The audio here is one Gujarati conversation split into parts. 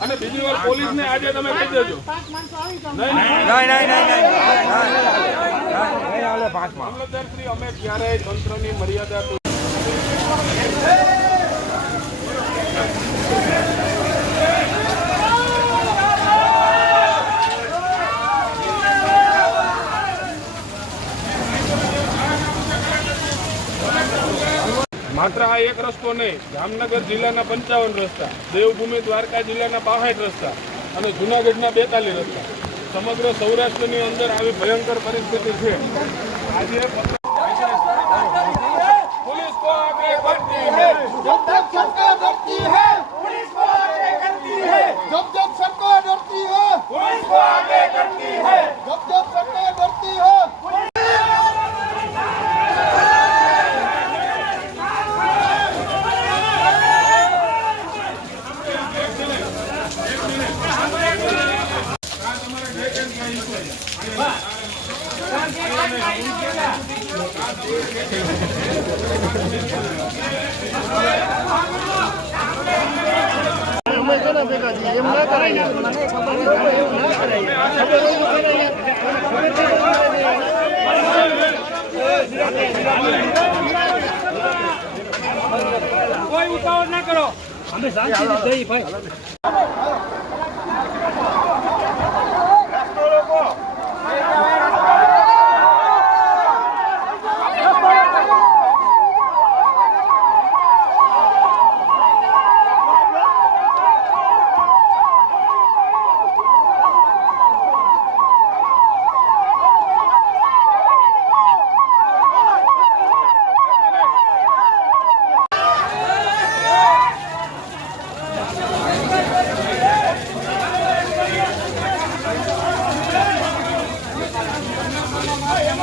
અને બીજી વાર પોલીસને આજે તમે કહી દેજો મામલતદાર શ્રી અમે ક્યારેય તંત્રની મર્યાદા તો- માત્ર આ એક રસ્તો નહીં, જામનગર જિલ્લાના પંચાવન રસ્તા, દેવભૂમિ દ્વારકા જિલ્લાના બાસઠ રસ્તા અને જૂનાગઢના બેતાલી રસ્તા. સમગ્ર સૌરાષ્ટ્રની અંદર આવી ભયંકર પરિસ્થિતિ છે. આજે પોલીસ કોઈ ઉતાવળ ના કરો. અમે શાંતિથી ભાઈ.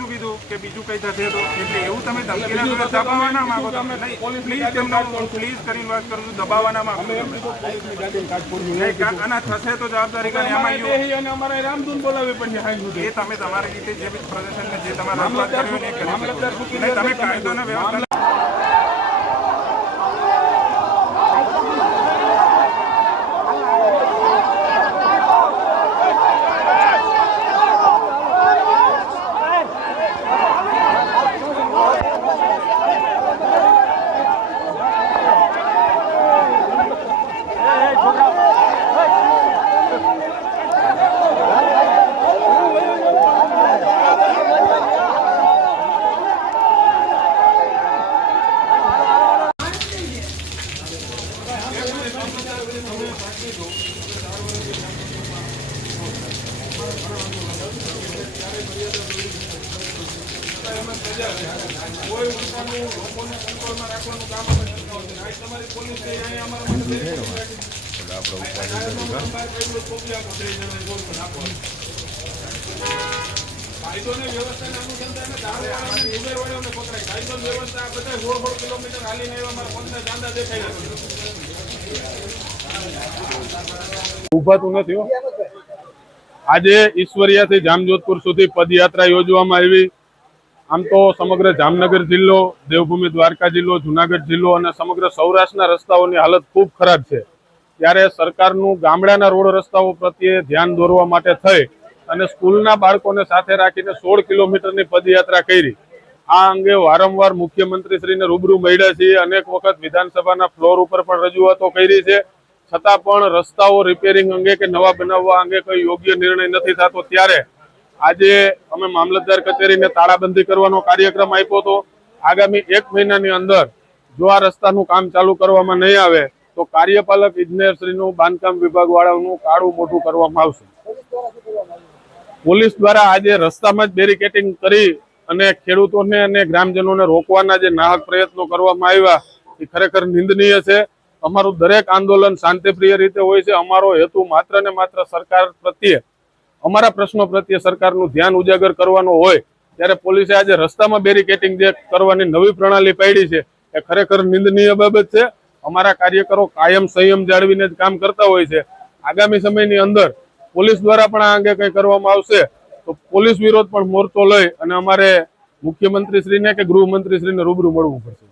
શું કીધું કે બીજું કઈ થશે તો? એટલે એવું તમે ધમકીના જોડે દબાવવા ના માંગો તમે પ્લીઝ તેમનો પ્લીઝ કરીને વાત કરું છું. દબાવવા ના માંગો આના થશે તો જવાબદારી કરી એમાં અમારે રામધૂન બોલાવી પડશે એ તમે તમારી રીતે જે પ્રદર્શન જે તમારે તમે કાયદો ને વ્યવસ્થા કામ અમે તમારી પોલીસ છે, અહીંયા અમારા ને વ્યવસ્થાને અનુસંધાને દારૂવાળાને, જુગારવાળાઓને પકડાય. કાયદો વ્યવસ્થા બધા સોળ સોળ કિલોમીટર હાલીને અમારા પંથના ચાંદા દેખાય તો નથી. આજે ઈશ્વરિયાથી જામજોધપુર સુધી પદયાત્રા યોજવામાં આવી. આમ તો સમગ્ર જામનગર જિલ્લો, દેવભૂમિ દ્વારકા જિલ્લો, જુનાગઢ જિલ્લો અને સમગ્ર સૌરાષ્ટ્રના રસ્તાઓની હાલત ખૂબ ખરાબ છે. ત્યારે સરકારનું ગામડાના રોડ રસ્તાઓ પ્રત્યે ધ્યાન દોરવા માટે થઈ અને સ્કૂલના બાળકોને સાથે રાખીને સોળ કિલોમીટરની પદયાત્રા કરી. આ અંગે વારંવાર મુખ્યમંત્રીશ્રીને રૂબરૂ મળ્યા છીએ. અનેક વખત વિધાનસભાના ફ્લોર ઉપર પણ રજૂઆતો કરી છે. છતાં પણ રસ્તાઓ રિપેરિંગ અંગે કે નવા બનાવવા અંગે કોઈ યોગ્ય નિર્ણય નથી થતો. ત્યારે આજે અમે મામલતદાર કચેરીને તાળાબંધી કરવાનો કાર્યક્રમ આપ્યો હતો. આગામી એક મહિનાની અંદર જો આ રસ્તાનું કામ ચાલુ કરવામાં નહીં આવે, તો કાર્યપાલક ઇજનેરશ્રીનું બાંધકામ વિભાગ વાળાનું કાળું મોટું કરવામાં આવશે. પોલીસ દ્વારા આજે રસ્તામાં જ બેરિકેટિંગ કરી અને ખેડૂતોને અને ગ્રામજનોને રોકવાના જે નાહક પ્રયત્નો કરવામાં આવ્યા, એ ખરેખર નિંદનીય છે. અમારું દરેક આંદોલન શાંતિપ્રિય રીતે હોય છે. અમારો હેતુ માત્ર ને માત્ર સરકાર પ્રત્યે, અમારા પ્રશ્નો પ્રત્યે સરકારનું ધ્યાન ઉજાગર કરવાનો હોય, ત્યારે પોલીસે આજે રસ્તામાં બેરિકેટિંગ જે કરવાની નવી પ્રણાલી પાડી છે, એ ખરેખર નિંદનીય બાબત છે. અમારા કાર્યકરો કાયમ સંયમ જાળવીને જ કામ કરતા હોય છે. આગામી સમયની અંદર પોલીસ દ્વારા પણ આ અંગે કંઈ કરવામાં આવશે, તો પોલીસ વિરોધ પણ મોરચો લઈ અને અમારે મુખ્યમંત્રીશ્રીને કે ગૃહમંત્રીશ્રીને રૂબરૂ મળવું પડશે.